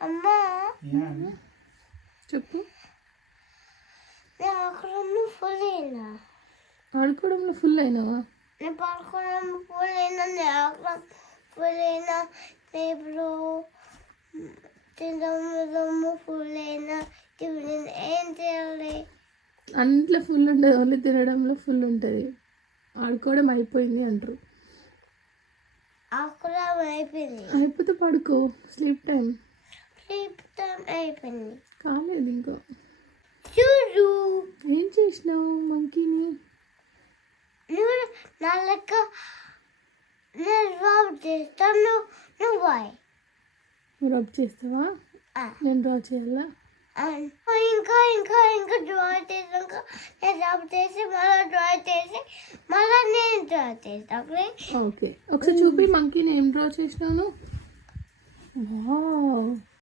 అమ్మా చెప్పు. నేను ఆడుకోవడంలో ఫుల్ అయినా. ఆడుకోవడంలో ఫుల్ అయినావా? నేను పడుకోవడంలో ఫుల్ అయినా, నేను ఆడుకోవడం ఫుల్ అయినా, ఇప్పుడు తినడంలో ఫుల్ అయినా. ఇప్పుడు నేను ఏం చేయాలి? అన్నిట్లో ఫుల్ ఉంటుంది, ఓన్లీ తినడంలో ఫుల్ ఉంటుంది. ఆడుకోవడం అయిపోయింది అంటారు. ఆడుకోవడం అయిపోయింది. అయిపోతే పడుకో, స్లీప్ టైం. స్లీప్ టైం అయిపోయింది. కాలేదు ఇంకా. చూడు ఏం చేసినావు మంకీని? నువ్వు నా లెక్క నేను రబ్ చేస్తాను. నువ్వు బాయ్ రబ్ చేస్తావా? నేను డ్రా చేయాలా? ఇంకా ఇంకా ఇంకా డ్రా చేసాక నేను రబ్ చేసి మళ్ళీ డ్రా చేసి మళ్ళీ నేను డ్రా చేస్తాను. ఓకే, ఒకసారి చూపి మంకీని ఏం డ్రా చేసినావు. వావ్,